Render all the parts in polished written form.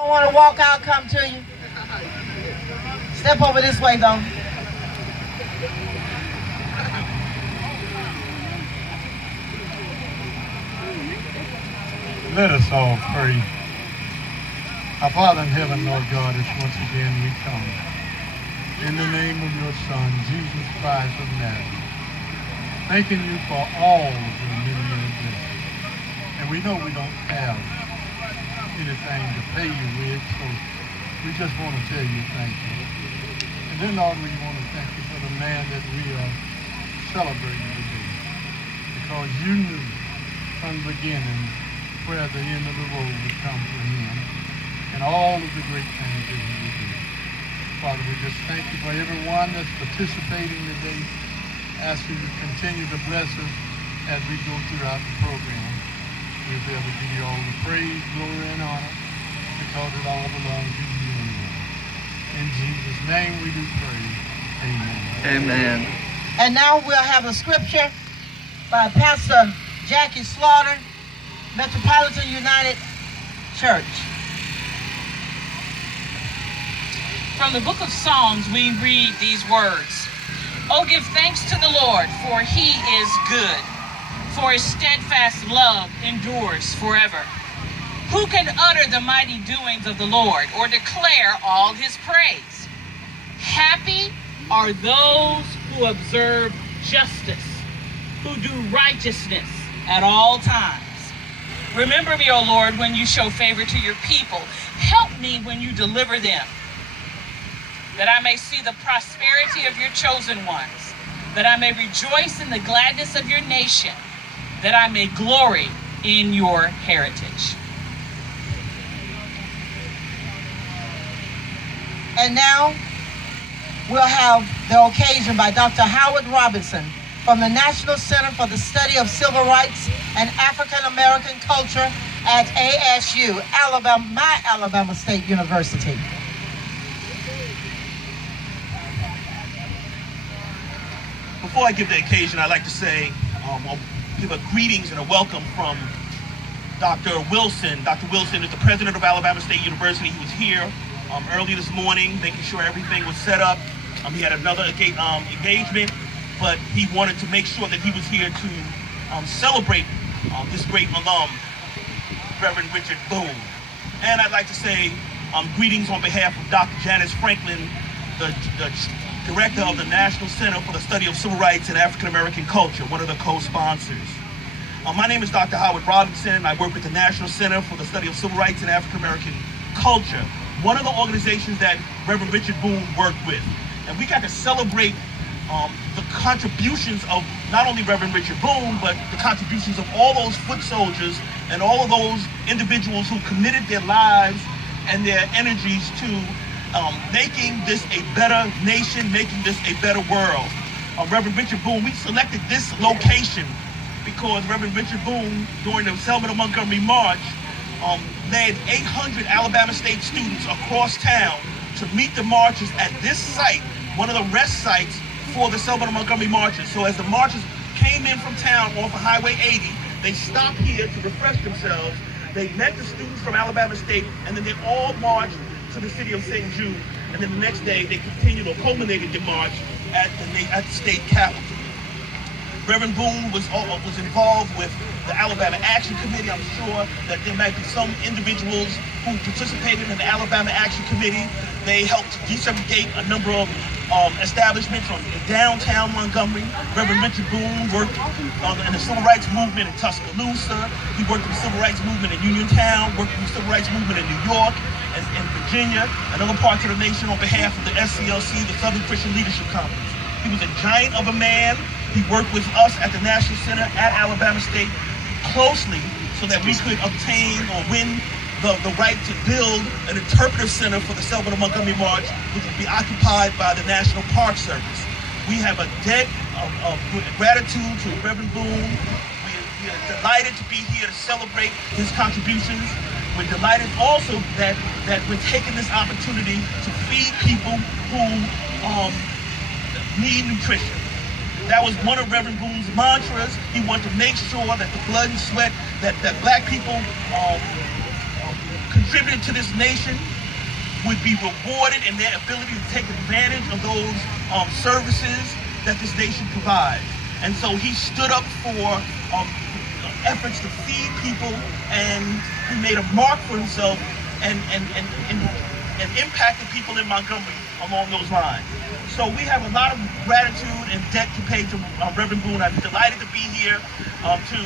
Don't want to walk out, come to you. Step over this way, though. Let us all pray. Our Father in heaven, Lord God, as once again we come. In the name of your Son, Jesus Christ of Nazareth, thanking you for all of your many, many blessings. And we know we don't have anything to pay you with, so we just want to tell you thank you. And then, Lord, we want to thank you for the man that we are celebrating today. Because you knew from the beginning where the end of the road would come for him and all of the great things that he would do. Father, we just thank you for everyone that's participating today. Ask you to continue to bless us as we go throughout the program. We'll be able to give you all the praise, glory, and honor because it all belongs to you anyway. In Jesus' name we do pray. Amen. Amen. And now we'll have a scripture by Pastor Jackie Slaughter, Metropolitan United Church. From the book of Psalms, we read these words. Oh, give thanks to the Lord, for he is good, for his steadfast love endures forever. Who can utter the mighty doings of the Lord or declare all his praise? Happy are those who observe justice, who do righteousness at all times. Remember me, O Lord, when you show favor to your people. Help me when you deliver them, that I may see the prosperity of your chosen ones, that I may rejoice in the gladness of your nation, that I may glory in your heritage. And now we'll have the occasion by Dr. Howard Robinson from the National Center for the Study of Civil Rights and African American Culture at ASU, Alabama, my Alabama State University. Before I give the occasion, I'd like to say, I'll give a greetings and a welcome from Dr. Wilson. Dr. Wilson is the president of Alabama State University. He was here early this morning, making sure everything was set up. He had another engagement, but he wanted to make sure that he was here to celebrate this great alum, Reverend Richard Boone. And I'd like to say greetings on behalf of Dr. Janice Franklin, the director of the National Center for the Study of Civil Rights and African American Culture, one of the co-sponsors. My name is Dr. Howard Robinson. I work with the National Center for the Study of Civil Rights and African American Culture, one of the organizations that Reverend Richard Boone worked with. And we got to celebrate the contributions of not only Reverend Richard Boone, but the contributions of all those foot soldiers and all of those individuals who committed their lives and their energies to making this a better nation, making this a better world. Reverend Richard Boone, we selected this location because Reverend Richard Boone, during the Selma to Montgomery March, led 800 Alabama State students across town to meet the marchers at this site, one of the rest sites for the Selma to Montgomery marches. So as the marchers came in from town off of Highway 80, they stopped here to refresh themselves. They met the students from Alabama State, and then they all marched to the city of St. Jude. And then the next day, they continued or culminated the march at the state capitol. Reverend Boone was involved with the Alabama Action Committee. I'm sure that there might be some individuals who participated in the Alabama Action Committee. They helped desegregate a number of establishments in downtown Montgomery. Reverend Richard Boone worked in the civil rights movement in Tuscaloosa. He worked in the civil rights movement in Uniontown, worked in the civil rights movement in New York and Virginia and other parts of the nation on behalf of the SCLC, the Southern Christian Leadership Conference. He was a giant of a man. He worked with us at the National Center at Alabama State closely so that we could obtain or win the right to build an interpretive center for the Selma to Montgomery March, which would be occupied by the National Park Service. We have a debt of gratitude to Reverend Boone. We are delighted to be here to celebrate his contributions. We're delighted also that we're taking this opportunity to feed people who need nutrition. That was one of Reverend Boone's mantras. He wanted to make sure that the blood and sweat that black people contributed to this nation would be rewarded in their ability to take advantage of those services that this nation provides. And so he stood up for efforts to feed people, and he made a mark for himself and impacted people in Montgomery along those lines. So we have a lot of gratitude and debt to pay to Reverend Boone. I'm delighted to be here to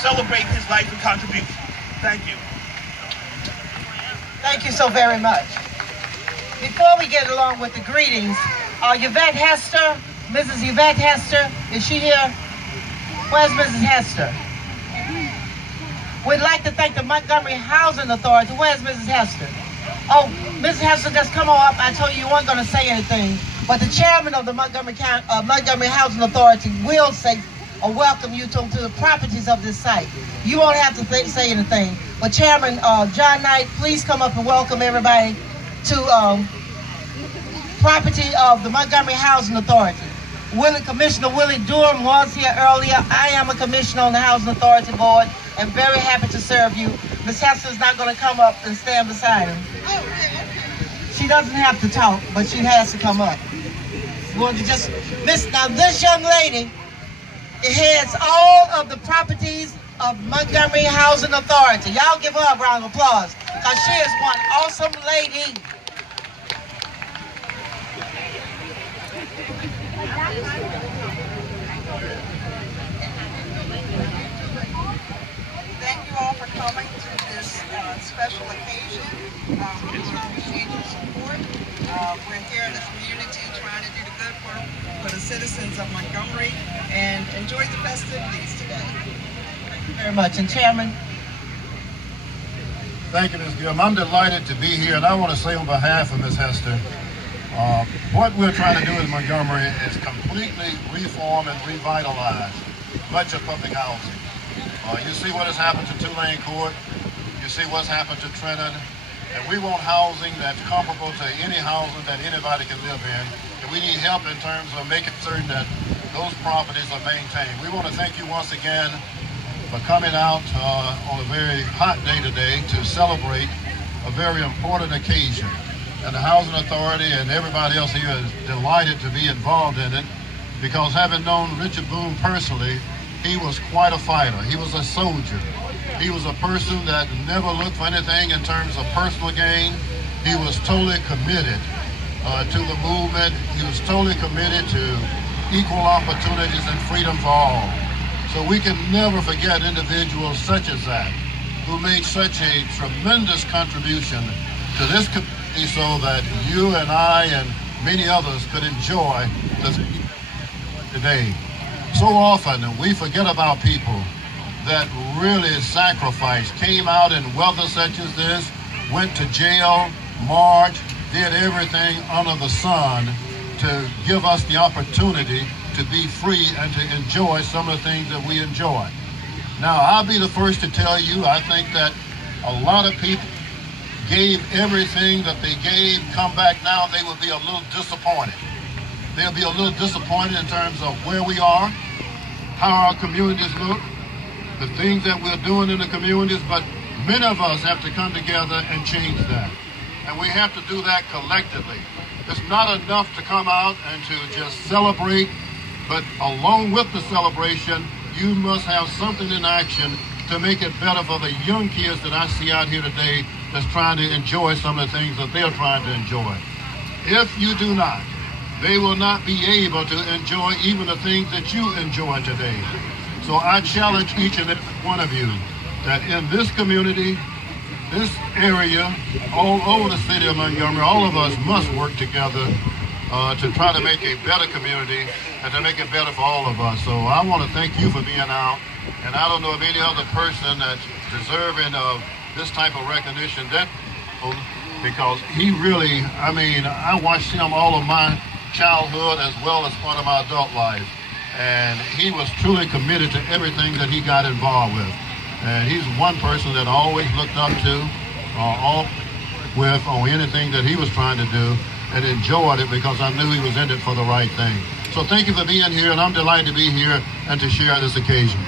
celebrate his life and contribution. Thank you. Thank you so very much. Before we get along with the greetings, Yvette Hester, Mrs. Yvette Hester, is she here? Where's Mrs. Hester? We'd like to thank the Montgomery Housing Authority. Where's Mrs. Hester? Oh, Mrs. Hester, just come on up. I told you you weren't going to say anything, but the chairman of the Montgomery Housing Authority will say or welcome you to the properties of this site. You won't have to say anything, but Chairman John Knight, please come up and welcome everybody to property of the Montgomery Housing Authority. Commissioner Willie Durham was here earlier. I am a commissioner on the Housing Authority Board and very happy to serve you. Ms. Hester's not going to come up and stand beside him. She doesn't have to talk, but she has to come up. You want to just now this young lady heads all of the properties of Montgomery Housing Authority. Y'all give her a round of applause because she is one awesome lady. Thank you all for coming to this special occasion. We appreciate your support. We're here in the community trying to do the good work for the citizens of Montgomery and enjoy the festivities today. Thank you very much. And Chairman? Thank you, Ms. Gilman. I'm delighted to be here, and I want to say on behalf of Ms. Hester, what we're trying to do in Montgomery is completely reform and revitalize much of public housing. You see what has happened to Tulane Court, you see what's happened to Trenton, and we want housing that's comparable to any housing that anybody can live in, and we need help in terms of making certain that those properties are maintained. We want to thank you once again for coming out on a very hot day today to celebrate a very important occasion. And the Housing Authority and everybody else here is delighted to be involved in it, because having known Richard Boone personally, he was quite a fighter. He was a soldier. He was a person that never looked for anything in terms of personal gain. He was totally committed to the movement. He was totally committed to equal opportunities and freedom for all. So we can never forget individuals such as that, who made such a tremendous contribution to this community so that you and I and many others could enjoy this today. So often we forget about people that really sacrificed, came out in weather such as this, went to jail, marched, did everything under the sun to give us the opportunity to be free and to enjoy some of the things that we enjoy. Now, I'll be the first to tell you, I think that a lot of people gave everything that they gave, come back now, they will be a little disappointed. They'll be a little disappointed in terms of where we are, how our communities look, the things that we're doing in the communities, but many of us have to come together and change that. And we have to do that collectively. It's not enough to come out and to just celebrate, but along with the celebration, you must have something in action to make it better for the young kids that I see out here today that's trying to enjoy some of the things that they're trying to enjoy. If you do not, they will not be able to enjoy even the things that you enjoy today. So I challenge each and every one of you that in this community, this area, all over the city of Montgomery, all of us must work together to try to make a better community and to make it better for all of us. So I want to thank you for being out, and I don't know of any other person that's deserving of this type of recognition, because he really, I mean, I watched him all of my childhood as well as part of my adult life, and he was truly committed to everything that he got involved with. And he's one person that I always looked up to, all with on anything that he was trying to do, and enjoyed it because I knew he was in it for the right thing. So thank you for being here, and I'm delighted to be here and to share this occasion.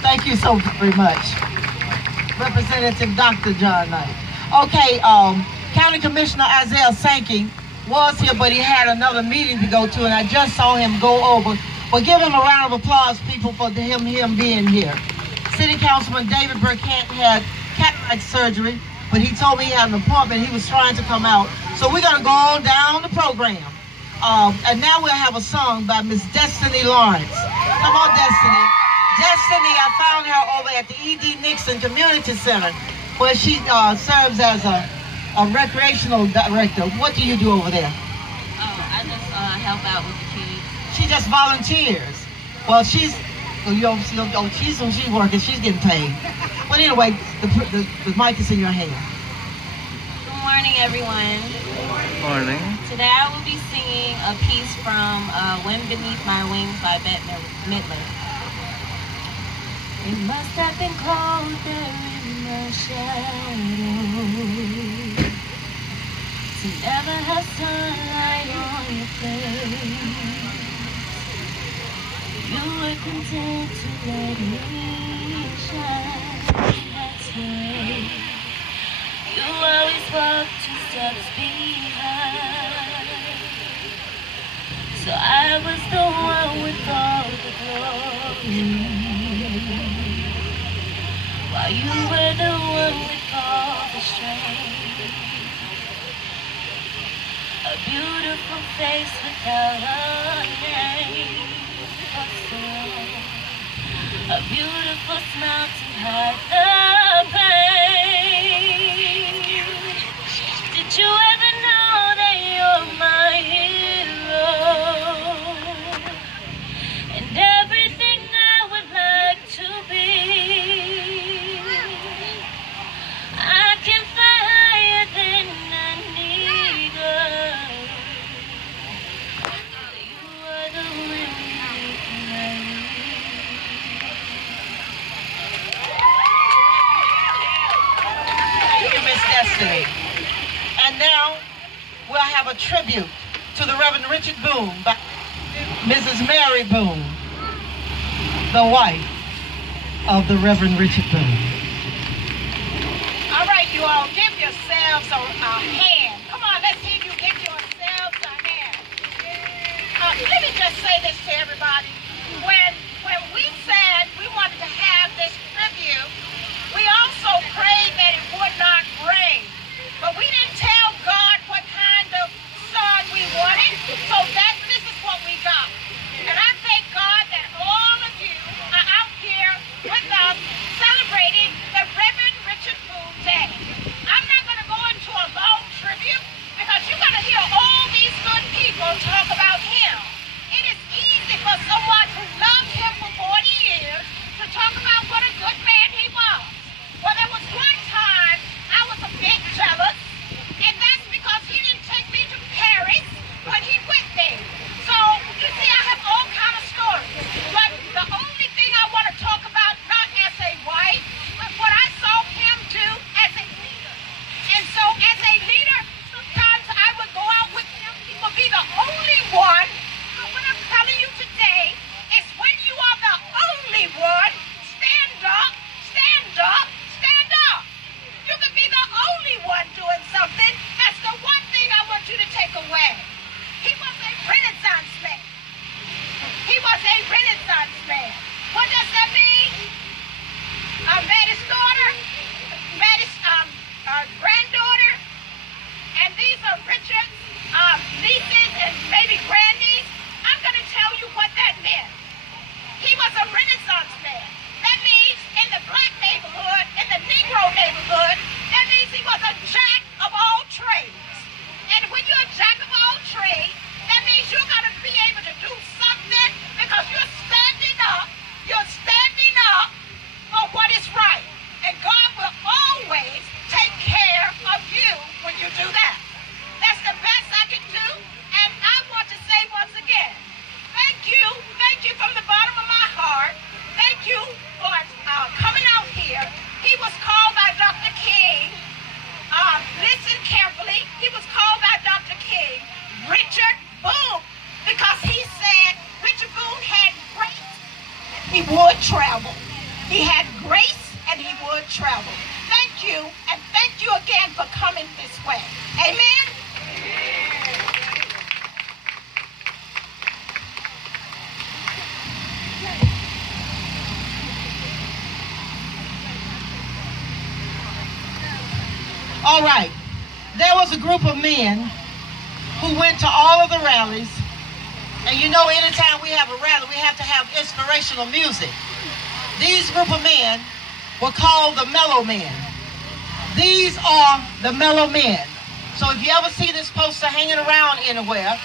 Thank you so very much. Representative Dr. John Knight. Okay, County Commissioner Isaiah Sankey was here, but he had another meeting to go to, and I just saw him go over. But give him a round of applause, people, for him being here. City Councilman David Burkett had cataract surgery, but he told me he had an appointment. He was trying to come out. So we're going to go on down the program. And now we'll have a song by Miss Destiny Lawrence. Come on, Destiny. Destiny, I found her over at the E.D. Nixon Community Center, where she serves as a recreational director. What do you do over there? I just help out with the kids. She just volunteers. Well, she's working. She's getting paid. But anyway, the mic is in your hand. Good morning, everyone. Morning. Today I will be singing a piece from Wind Beneath My Wings by Bette Midler. It must have been cold there in the shadows to never have sunlight on your face. You were content to let me shine. That's right. You always walk 2 steps behind. So I was the one with all the glory, while you were the one with all the strength. A beautiful face without a name. A beautiful smile to hide the pain. Did you ever know that you're my hero? And everything I would like to be. I can fly higher than an eagle. You are the wind beneath my Thank you, Miss Destiny. And now we'll have a tribute to the Reverend Richard Boone by Mrs. Mary Boone, the wife of the Reverend Richard Boone. All right, you all, give yourselves a hand. Come on, let's see if you give yourselves a hand. Let me just say this to everybody. When we said we wanted to have this tribute, we also prayed that it would not rain. But we didn't tell God what kind of sun we wanted, so this is what we got. And I thank God that all of you are out here with us celebrating the Reverend Richard Boone Day. I'm not going to go into a long tribute because you're going to hear all these good people talk about him. It is easy for someone who loved him for 40 years to talk about what a good man he was. Well, there was one time I was way. Amen? All right. There was a group of men who went to all of the rallies. And you know, anytime we have a rally, we have to have inspirational music. These group of men were called the Mellow Men. These are the Mellow Men. So if you ever see this poster hanging around anywhere,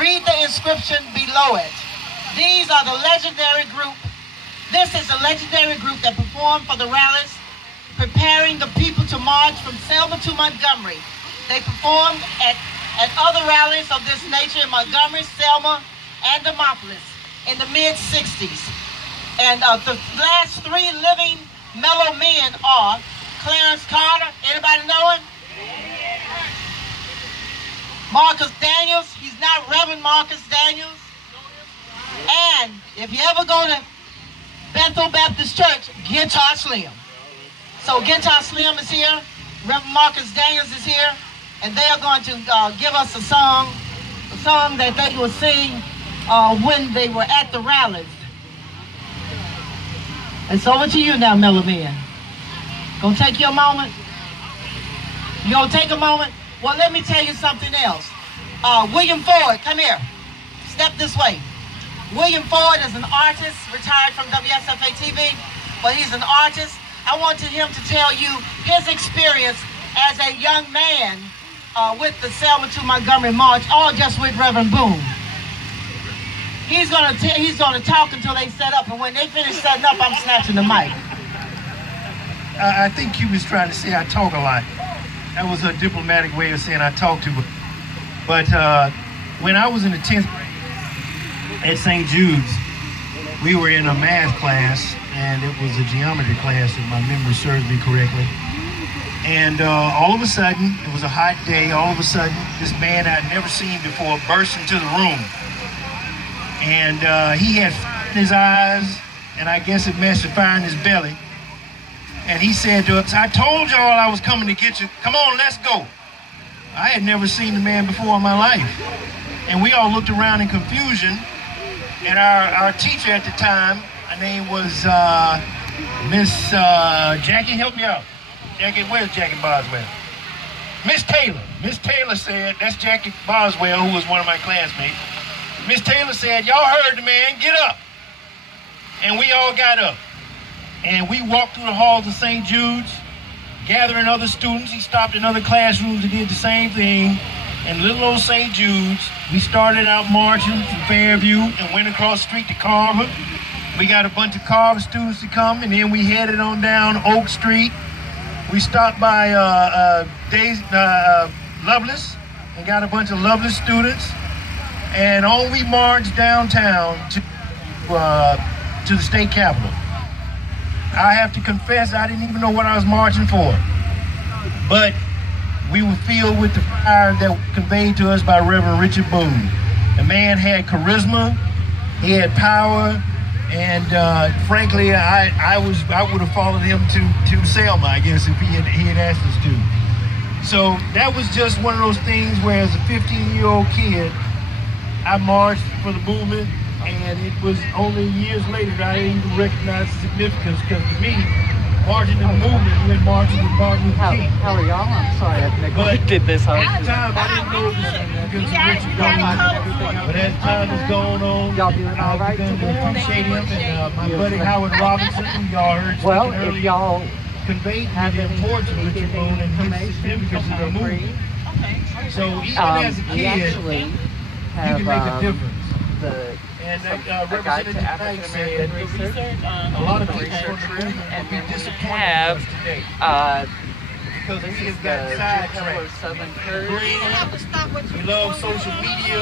read the inscription below it. These are the legendary group. This is a legendary group that performed for the rallies, preparing the people to march from Selma to Montgomery. They performed at other rallies of this nature in Montgomery, Selma, and Demopolis in the mid-60s. And the last three living Mellow Men are Clarence Carter, anybody know him? Marcus Daniels, he's not Reverend Marcus Daniels. And if you ever go to Bethel Baptist Church, Guitar Slim. So Guitar Slim is here, Reverend Marcus Daniels is here, and they are going to give us a song that they will sing when they were at the rallies. It's over to you now, Mellow Men. Gonna take your moment? You gonna take a moment? Well, let me tell you something else. William Ford, come here. Step this way. William Ford is an artist, retired from WSFA TV, but he's an artist. I wanted him to tell you his experience as a young man with the Selma to Montgomery March, all just with Reverend Boone. He's gonna talk until they set up, and when they finish setting up, I'm snatching the mic. I think he was trying to say I talk a lot. That was a diplomatic way of saying I talk too much. But when I was in the 10th grade at St. Jude's, we were in a math class, and it was a geometry class, if my memory serves me correctly. And all of a sudden, it was a hot day, all of a sudden, this man I'd never seen before burst into the room. And he had fire in his eyes, and I guess it matched the fire in his belly. And he said to us, "I told y'all I was coming to get you. Come on, let's go." I had never seen the man before in my life. And we all looked around in confusion. And our teacher at the time, her name was Miss Jackie, help me out. Jackie, where's Jackie Boswell? Miss Taylor. Miss Taylor said, that's Jackie Boswell, who was one of my classmates. Miss Taylor said, "Y'all heard the man, get up." And we all got up. And we walked through the halls of St. Jude's, gathering other students. He stopped in other classrooms and did the same thing. And little old St. Jude's, we started out marching from Fairview and went across the street to Carver. We got a bunch of Carver students to come, and then we headed on down Oak Street. We stopped by Lovelace and got a bunch of Lovelace students. And on we marched downtown to the state capitol. I have to confess, I didn't even know what I was marching for. But we were filled with the fire that was conveyed to us by Reverend Richard Boone. The man had charisma, he had power, and frankly, I would have followed him to Selma, I guess, if he had asked us to. So that was just one of those things where, as a 15-year-old kid, I marched for the movement, and it was only years later that I didn't even recognize the significance, because to me, marching in the movement meant marching with Martin Luther King. How are y'all? I'm sorry I neglected this. At the time, I didn't know this was because of Richard Boone, but as time has gone on, Y'all doing all right I began today? to appreciate him, and my buddy Howard Robinson, who y'all heard Well, speaking if earlier, y'all conveyed to me have the any importance of Richard Boone and his significance in the movement. So even as a we kid, actually you have can make a difference. the And a guide to Representative Knight African said American research, a lot of people research from the room, movement and will be then we disappointed in have us today. Because this we is have the got sidetracked. Southern Curve. We love social media.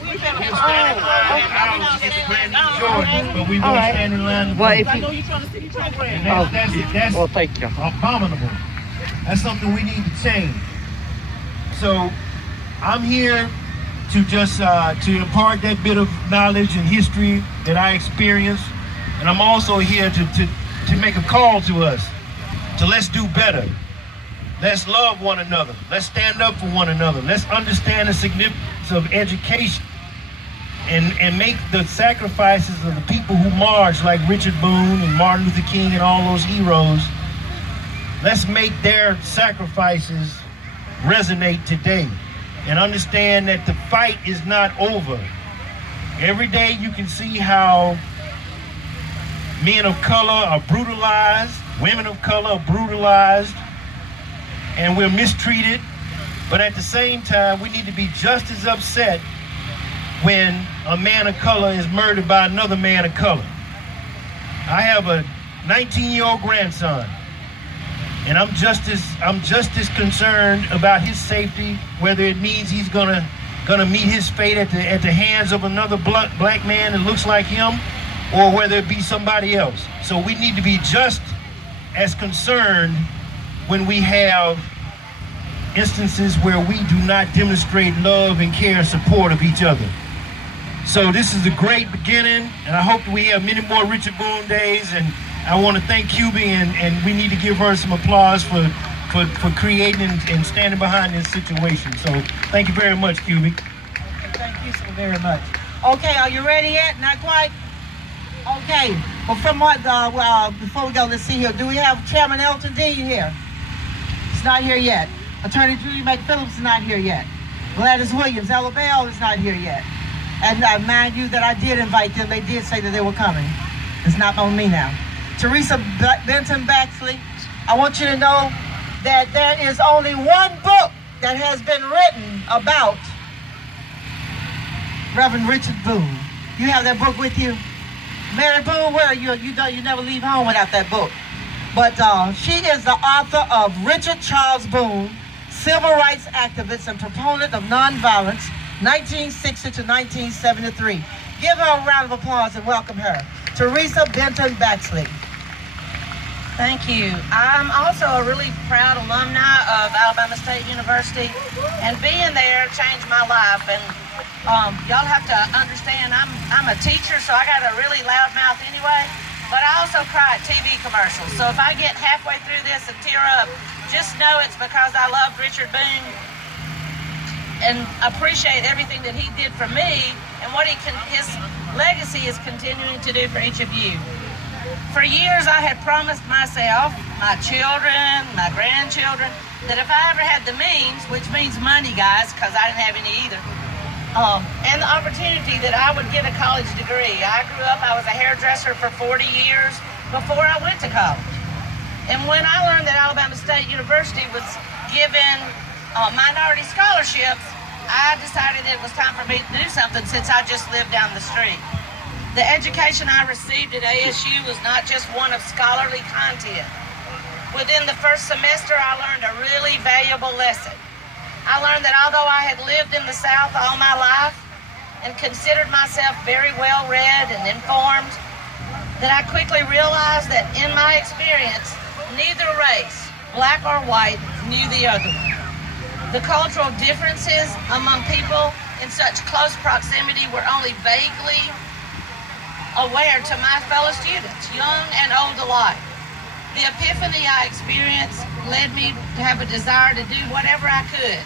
We'll stand in line for hours to get the brand new Jordans, but we won't stand in line. Well, if you, And that's well, thank you. abominable. That's something we need to change. So I'm here to just to impart that bit of knowledge and history that I experienced, and I'm also here to make a call to us to let's do better. Let's love one another. Let's stand up for one another. Let's understand the significance of education and make the sacrifices of the people who marched, like Richard Boone and Martin Luther King and all those heroes. Let's make their sacrifices resonate today and understand that the fight is not over. Every day you can see how men of color are brutalized, women of color are brutalized, and we're mistreated. But at the same time, we need to be just as upset when a man of color is murdered by another man of color. I have a 19-year-old grandson, and I'm just as concerned about his safety, whether it means he's gonna meet his fate at the hands of another black man that looks like him, or whether it be somebody else. So we need to be just as concerned when we have instances where we do not demonstrate love and care and support of each other. So this is a great beginning, and I hope that we have many more Richard Boone days, and I want to thank QB, and we need to give her some applause for creating and standing behind this situation. So thank you very much, QB. Thank you so very much. Okay, are you ready yet? Not quite? Okay, well, from what, before we go, let's see here. Do we have Chairman Elton D here? He's not here yet. Attorney Julie McPhillips is not here yet. Gladys Williams, Ella Bell is not here yet. And mind you that I did invite them. They did say that they were coming. It's not on me now. Teresa Benton Baxley, I want you to know that there is only one book that has been written about Reverend Richard Boone. You have that book with you? Mary Boone, where are you? You never leave home without that book. But she is the author of Richard Charles Boone, Civil Rights Activist and Proponent of Nonviolence, 1960 to 1973. Give her a round of applause and welcome her. Teresa Benton Baxley. Thank you. I'm also a really proud alumni of Alabama State University, and being there changed my life. And y'all have to understand, I'm a teacher, so I got a really loud mouth anyway, but I also cry at TV commercials. So if I get halfway through this and tear up, just know it's because I love Richard Boone and appreciate everything that he did for me and what his legacy is continuing to do for each of you. For years, I had promised myself, my children, my grandchildren, that if I ever had the means, which means money, guys, because I didn't have any either, and the opportunity that I would get a college degree. I grew up, I was a hairdresser for 40 years before I went to college. And when I learned that Alabama State University was giving minority scholarships, I decided it was time for me to do something since I just lived down the street. The education I received at ASU was not just one of scholarly content. Within the first semester, I learned a really valuable lesson. I learned that although I had lived in the South all my life and considered myself very well read and informed, that I quickly realized that in my experience, neither race, black or white, knew the other. The cultural differences among people in such close proximity were only vaguely aware to my fellow students, young and old alike. The epiphany I experienced led me to have a desire to do whatever I could.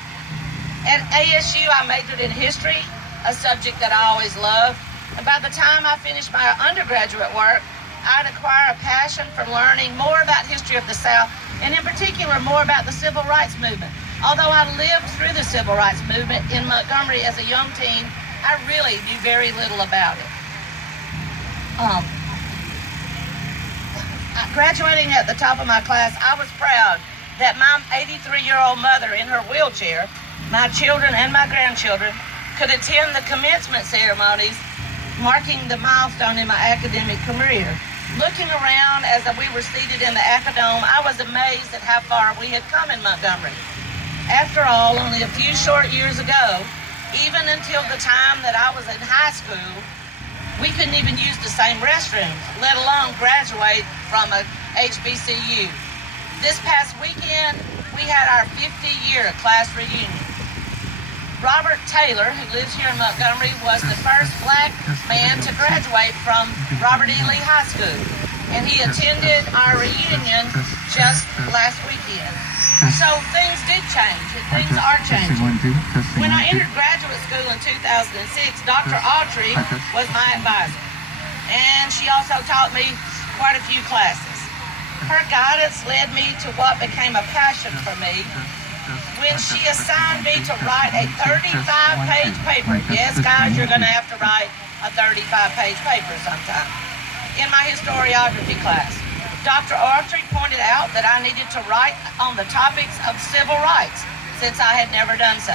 At ASU, I majored in history, a subject that I always loved. And by the time I finished my undergraduate work, I'd acquire a passion for learning more about history of the South, and in particular, more about the Civil Rights Movement. Although I lived through the Civil Rights Movement in Montgomery as a young teen, I really knew very little about it. Graduating at the top of my class, I was proud that my 83-year-old mother in her wheelchair, my children and my grandchildren, could attend the commencement ceremonies marking the milestone in my academic career. Looking around as we were seated in the Acadome, I was amazed at how far we had come in Montgomery. After all, only a few short years ago, even until the time that I was in high school, we couldn't even use the same restrooms, let alone graduate from a HBCU. This past weekend, we had our 50-year class reunion. Robert Taylor, who lives here in Montgomery, was the first black man to graduate from Robert E. Lee High School, and he attended our reunion just last weekend. So things did change, and things are changing. When I entered graduate school in 2006, Dr. Autry was my advisor, and she also taught me quite a few classes. Her guidance led me to what became a passion for me when she assigned me to write a 35-page paper. Yes, guys, you're going to have to write a 35-page paper sometime. In my historiography class, Dr. Autry pointed out that I needed to write on the topics of civil rights, since I had never done so.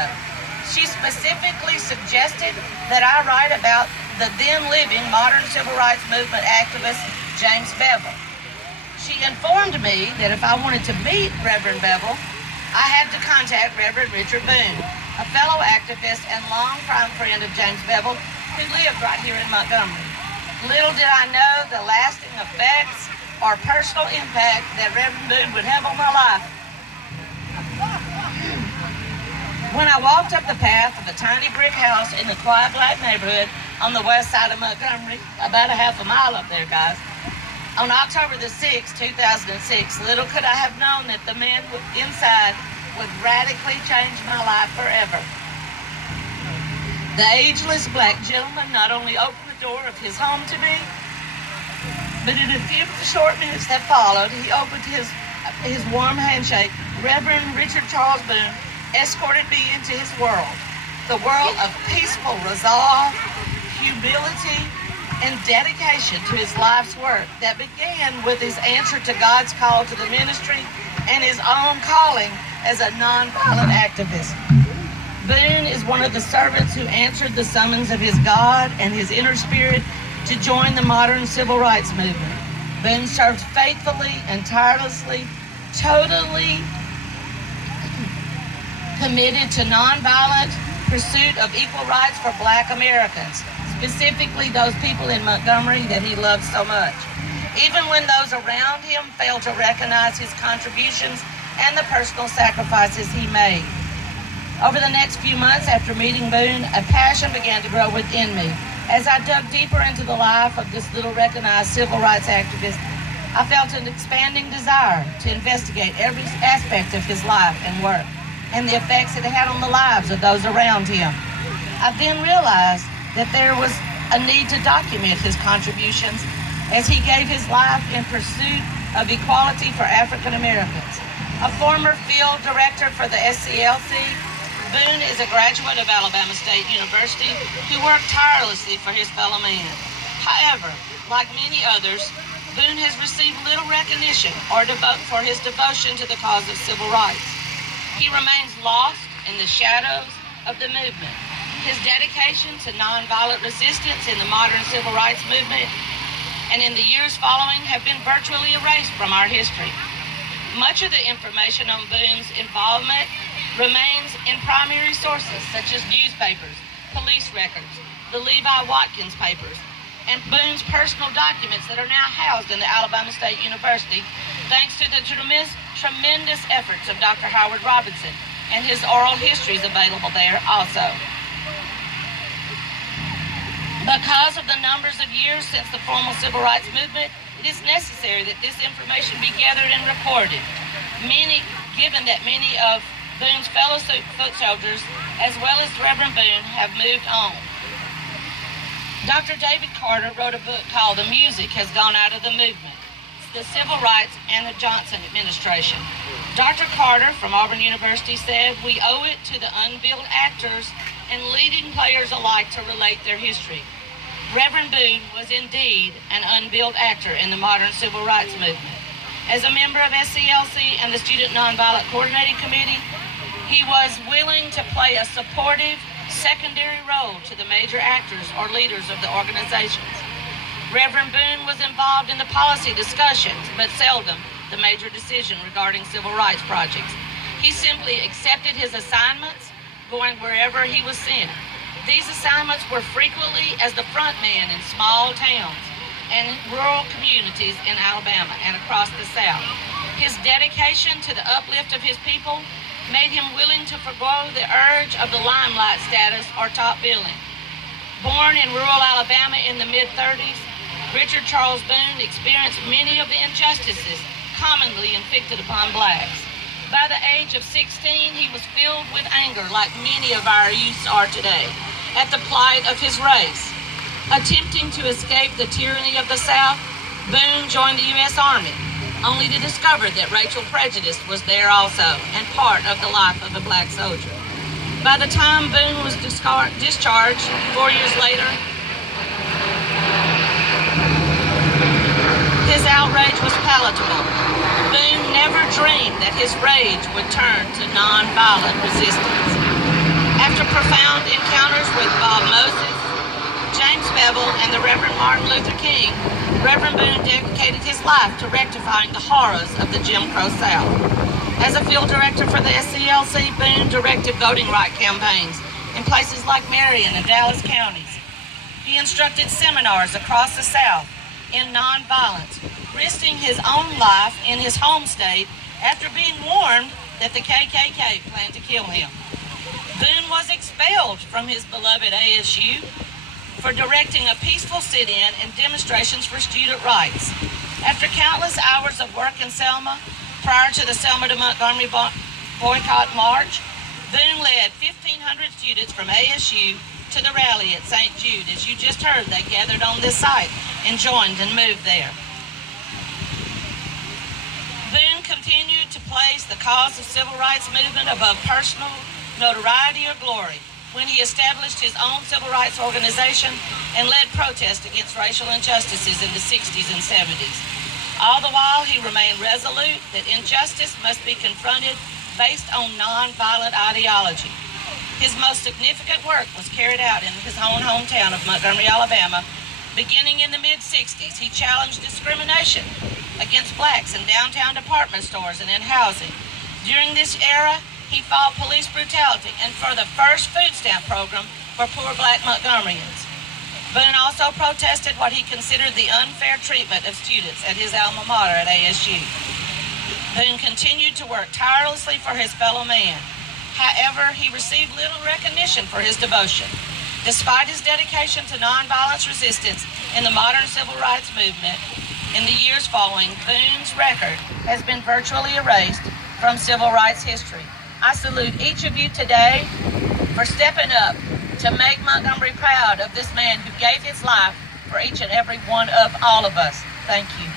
She specifically suggested that I write about the then living modern civil rights movement activist, James Bevel. She informed me that if I wanted to meet Reverend Bevel, I had to contact Reverend Richard Boone, a fellow activist and longtime friend of James Bevel, who lived right here in Montgomery. Little did I know the lasting effects or personal impact that Reverend Boone would have on my life. When I walked up the path of a tiny brick house in the quiet black neighborhood on the west side of Montgomery, about a half a mile up there, guys, on October the 6th, 2006, little could I have known that the man inside would radically change my life forever. The ageless black gentleman not only opened the door of his home to me, but in a few short minutes that followed, he opened his warm handshake. Reverend Richard Charles Boone escorted me into his world, the world of peaceful resolve, humility, and dedication to his life's work that began with his answer to God's call to the ministry and his own calling as a nonviolent activist. Boone is one of the servants who answered the summons of his God and his inner spirit to join the modern civil rights movement. Boone served faithfully and tirelessly, totally committed to nonviolent pursuit of equal rights for Black Americans, specifically those people in Montgomery that he loved so much. Even when those around him failed to recognize his contributions and the personal sacrifices he made. Over the next few months after meeting Boone, a passion began to grow within me. As I dug deeper into the life of this little recognized civil rights activist, I felt an expanding desire to investigate every aspect of his life and work and the effects it had on the lives of those around him. I then realized that there was a need to document his contributions as he gave his life in pursuit of equality for African Americans. A former field director for the SCLC, Boone is a graduate of Alabama State University who worked tirelessly for his fellow man. However, like many others, Boone has received little recognition or for his devotion to the cause of civil rights. He remains lost in the shadows of the movement. His dedication to nonviolent resistance in the modern civil rights movement and in the years following have been virtually erased from our history. Much of the information on Boone's involvement remains in primary sources such as newspapers, police records, the Levi Watkins papers, and Boone's personal documents that are now housed in the Alabama State University thanks to the tremendous efforts of Dr. Howard Robinson, and his oral history is available there also. Because of the numbers of years since the formal civil rights movement, it is necessary that this information be gathered and recorded. Given that many of Boone's fellow foot soldiers, as well as Reverend Boone, have moved on. Dr. David Carter wrote a book called The Music Has Gone Out of the Movement, the Civil Rights and the Johnson Administration. Dr. Carter from Auburn University said, "We owe it to the unbilled actors and leading players alike to relate their history." Reverend Boone was indeed an unbilled actor in the modern civil rights movement. As a member of SCLC and the Student Nonviolent Coordinating Committee, he was willing to play a supportive, secondary role to the major actors or leaders of the organizations. Reverend Boone was involved in the policy discussions, but seldom the major decision regarding civil rights projects. He simply accepted his assignments, going wherever he was sent. These assignments were frequently as the front man in small towns and rural communities in Alabama and across the South. His dedication to the uplift of his people made him willing to forgo the urge of the limelight status or top billing. Born in rural Alabama in the mid-30s, Richard Charles Boone experienced many of the injustices commonly inflicted upon blacks. By the age of 16, he was filled with anger, like many of our youths are today, at the plight of his race. Attempting to escape the tyranny of the South, Boone joined the U.S. Army, only to discover that racial prejudice was there also, and part of the life of a black soldier. By the time Boone was discharged 4 years later, his outrage was palatable. Boone never dreamed that his rage would turn to nonviolent resistance. After profound encounters with Bob Moses, James Bevel, and the Reverend Martin Luther King, Reverend Boone dedicated his life to rectifying the horrors of the Jim Crow South. As a field director for the SCLC, Boone directed voting right campaigns in places like Marion and Dallas counties. He instructed seminars across the South in nonviolence, risking his own life in his home state after being warned that the KKK planned to kill him. Boone was expelled from his beloved ASU for directing a peaceful sit-in and demonstrations for student rights. After countless hours of work in Selma, prior to the Selma to Montgomery boycott march, Boone led 1,500 students from ASU to the rally at St. Jude. As you just heard, they gathered on this site and joined and moved there. Boone continued to place the cause of civil rights movement above personal notoriety or glory when he established his own civil rights organization and led protests against racial injustices in the 60s and 70s. All the while, he remained resolute that injustice must be confronted based on nonviolent ideology. His most significant work was carried out in his own hometown of Montgomery, Alabama. Beginning in the mid-60s, he challenged discrimination against blacks in downtown department stores and in housing. During this era, he fought police brutality and for the first food stamp program for poor black Montgomeryans. Boone also protested what he considered the unfair treatment of students at his alma mater at ASU. Boone continued to work tirelessly for his fellow man. However, he received little recognition for his devotion. Despite his dedication to nonviolence resistance in the modern civil rights movement, in the years following, Boone's record has been virtually erased from civil rights history. I salute each of you today for stepping up to make Montgomery proud of this man who gave his life for each and every one of all of us. Thank you.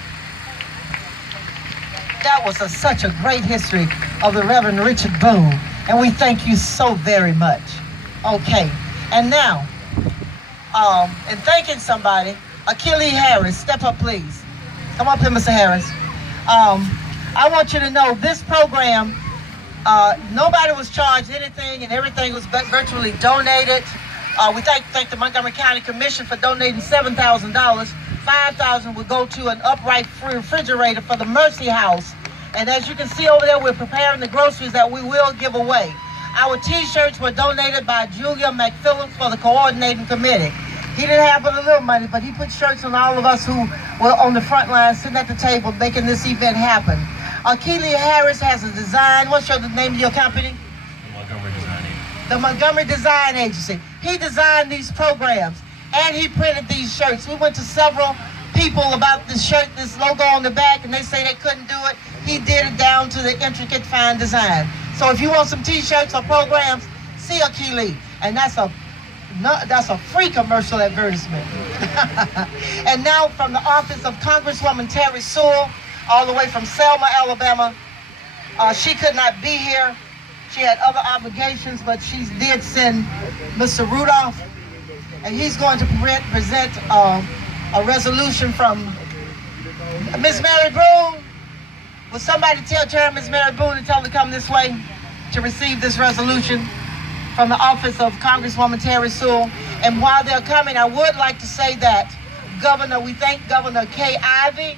That was such a great history of the Reverend Richard Boone, and we thank you so very much. Okay, and now, in thanking somebody, Achille Harris, step up please. Come up here, Mr. Harris. I want you to know this program, nobody was charged anything and everything was virtually donated. We thank the Montgomery County Commission for donating $7,000. $5,000 will go to an upright refrigerator for the Mercy House. And as you can see over there, we're preparing the groceries that we will give away. Our t-shirts were donated by Julia McPhillips for the coordinating committee. He didn't have but a little money, but he put shirts on all of us who were on the front line sitting at the table making this event happen. Achille Harris has a design. What's the name of your company? Montgomery Design Agency. The Montgomery Design Agency. He designed these programs and he printed these shirts. We went to several people about this shirt, this logo on the back, and they say they couldn't do it. He did it down to the intricate fine design. So if you want some t-shirts or programs, see Achille. And that's a free commercial advertisement. And now from the office of Congresswoman Terry Sewell, all the way from Selma, Alabama. She could not be here. She had other obligations, but she did send Mr. Rudolph, and he's going to present a resolution from Miss Mary Boone. Will somebody tell Miss Mary Boone to tell her to come this way to receive this resolution from the office of Congresswoman Terry Sewell? And while they're coming, I would like to say that we thank Governor Kay Ivey,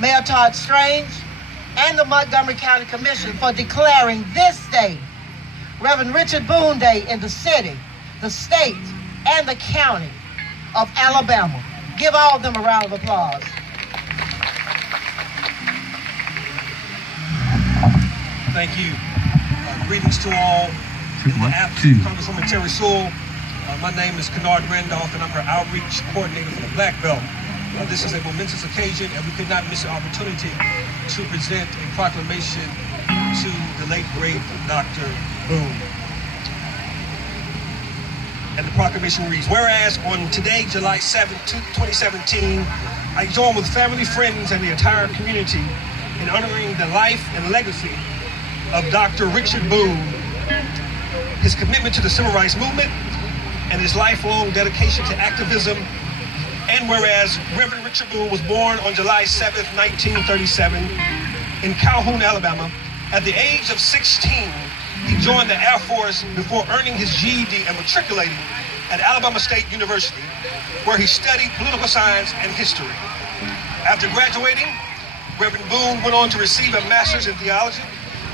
Mayor Todd Strange, and the Montgomery County Commission for declaring this day, Reverend Richard Boone Day, in the city, the state, and the county of Alabama. Give all of them a round of applause. Thank you. Greetings to all. In the absence of Congresswoman Terry Sewell, my name is Kennard Randolph, and I'm her outreach coordinator for the Black Belt. This is a momentous occasion, and we could not miss the opportunity to present a proclamation to the late, great Dr. Boone. And the proclamation reads, whereas on today, July 7, 2017, I join with family, friends, and the entire community in honoring the life and legacy of Dr. Richard Boone, his commitment to the civil rights movement, and his lifelong dedication to activism. And whereas Reverend Richard Boone was born on July 7, 1937 in Calhoun, Alabama, at the age of 16, he joined the Air Force before earning his GED and matriculating at Alabama State University, where he studied political science and history. After graduating, Reverend Boone went on to receive a master's in theology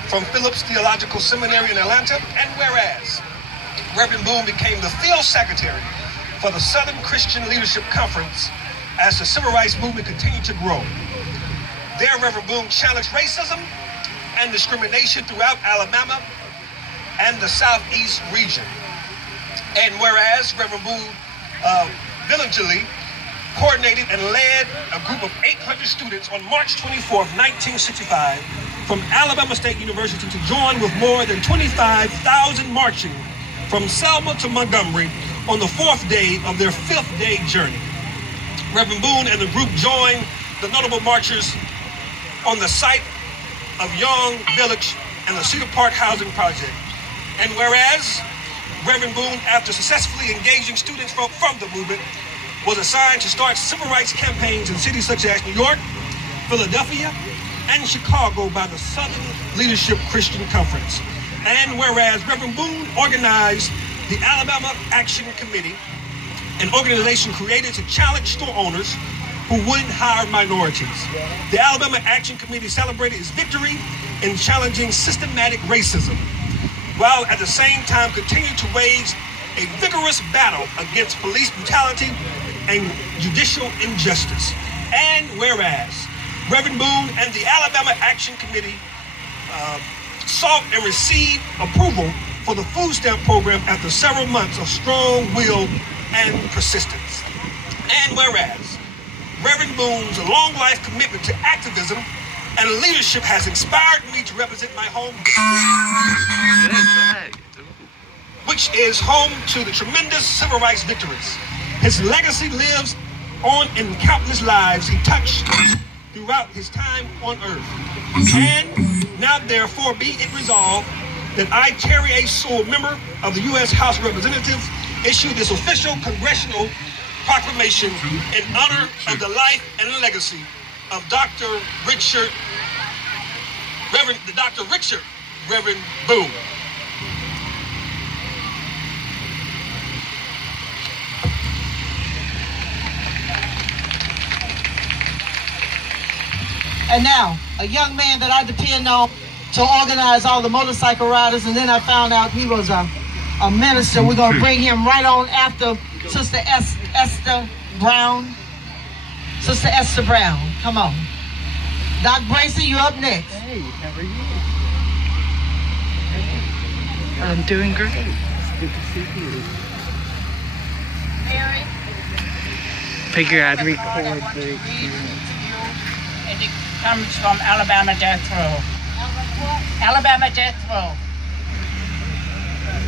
from Phillips Theological Seminary in Atlanta. And whereas Reverend Boone became the field secretary for the Southern Christian Leadership Conference as the civil rights movement continued to grow. There, Reverend Boone challenged racism and discrimination throughout Alabama and the Southeast region. And whereas Reverend Boone diligently coordinated and led a group of 800 students on March 24, 1965, from Alabama State University to join with more than 25,000 marching from Selma to Montgomery on the fourth day of their fifth-day journey. Reverend Boone and the group joined the notable marchers on the site of Young Village and the Cedar Park Housing Project. And whereas Reverend Boone, after successfully engaging students from the movement, was assigned to start civil rights campaigns in cities such as New York, Philadelphia, and Chicago by the Southern Leadership Christian Conference. And whereas Reverend Boone organized the Alabama Action Committee, an organization created to challenge store owners who wouldn't hire minorities. The Alabama Action Committee celebrated its victory in challenging systematic racism, while at the same time continued to wage a vigorous battle against police brutality and judicial injustice. And whereas Reverend Boone and the Alabama Action Committee sought and received approval for the food stamp program after several months of strong will and persistence. And whereas Reverend Boone's long life commitment to activism and leadership has inspired me to represent my home, which is home to the tremendous civil rights victories. His legacy lives on in countless lives he touched throughout his time on earth. And now therefore be it resolved that I, Terry A. Sewell, member of the U.S. House of Representatives, issue this official congressional proclamation in honor of the life and legacy of Dr. Richard Reverend Boone. And now, a young man that I depend on to organize all the motorcycle riders, and then I found out he was a minister. We're going to bring him right on after Sister Esther Brown. Sister Esther Brown, come on. Doc Bracy, you up next. Hey, how are you? I'm doing great. It's good to see you. Mary, Figure I'd record the and it comes from Alabama Death Row. Alabama Death Row.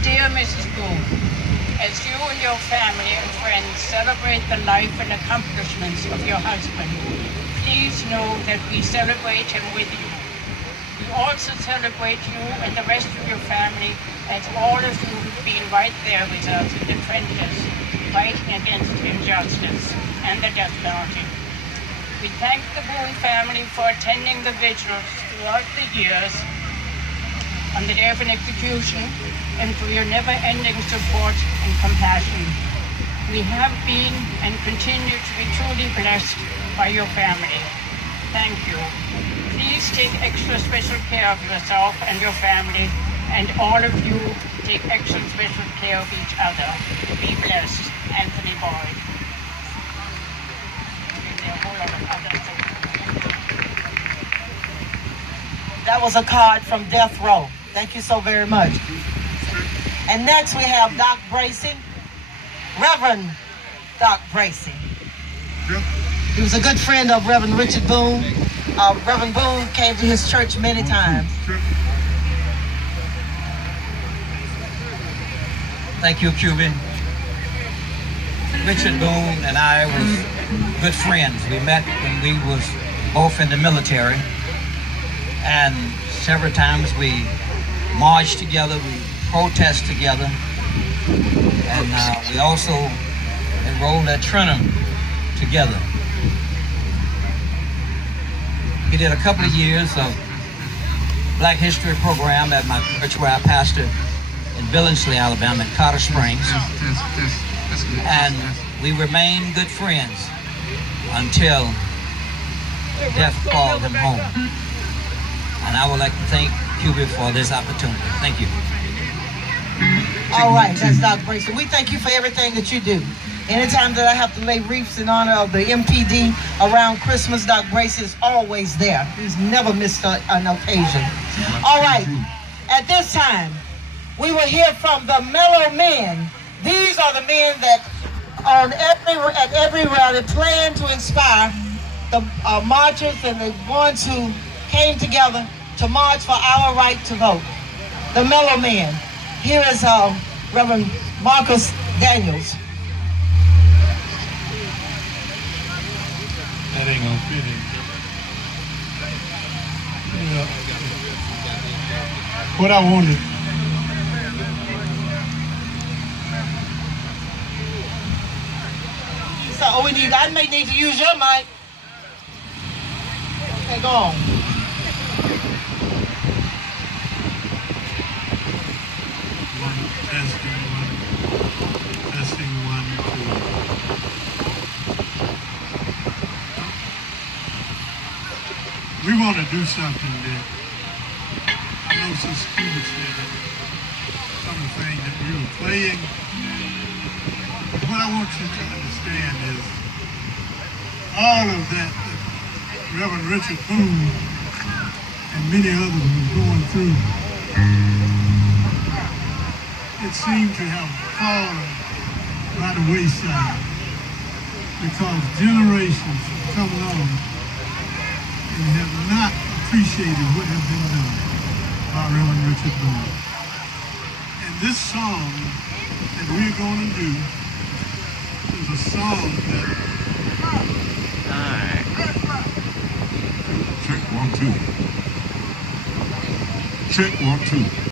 Dear Mrs. Boone, as you and your family and friends celebrate the life and accomplishments of your husband, please know that we celebrate him with you. We also celebrate you and the rest of your family, as all of you who've been right there with us in the trenches, fighting against injustice and the death penalty. We thank the Boone family for attending the vigils throughout the years on the day of an execution, and for your never-ending support and compassion. We have been and continue to be truly blessed by your family. Thank you. Please take extra special care of yourself and your family, and all of you take extra special care of each other. Be blessed. Anthony Boyd. That was a card from Death Row. Thank you so very much. And next we have Doc Bracy, Reverend Doc Bracy. He was a good friend of Reverend Richard Boone. Reverend Boone came to his church many times. Thank you, Cuban. Richard Boone and I was good friends. We met when we was both in the military, and several times we marched together, we protest together, and we also enrolled at Trenton together. He did a couple of years of Black History program at my church where I pastored in Billingsley, Alabama, in Cotter Springs. And we remained good friends until death called him home. And I would like to thank Cuba for this opportunity. Thank you. All right, that's Dr. Brayson. We thank you for everything that you do. Anytime that I have to lay wreaths in honor of the MPD around Christmas, Dr. Brayson is always there. He's never missed an occasion. All right, at this time, we will hear from the Mellow Men. These are the men that at every rally plan to inspire the marchers and the ones who came together to march for our right to vote. The Mellow Men. Here is Reverend Marcus Daniels. That ain't gonna fit in. Yeah. What I wanted. So I may need to use your mic. Okay, go on. Testing one, two. We want to do something that I know Sister Cuba said that some of the things that we were playing. What I want you to understand is all of that Reverend Richard Boone and many others were going through, it seemed to have fallen by the wayside because generations have come along and have not appreciated what has been done by Reverend Richard Boone. And this song that we're going to do is a song that... Alright. Check 1 2. Check 1 2.